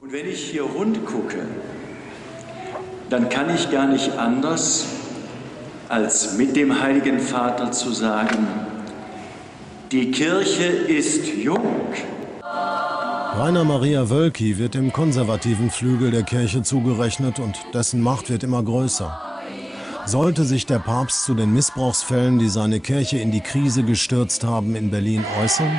Und wenn ich hier rund gucke, dann kann ich gar nicht anders, als mit dem Heiligen Vater zu sagen, die Kirche ist jung. Rainer Maria Wölki wird dem konservativen Flügel der Kirche zugerechnet und dessen Macht wird immer größer. Sollte sich der Papst zu den Missbrauchsfällen, die seine Kirche in die Krise gestürzt haben, in Berlin äußern?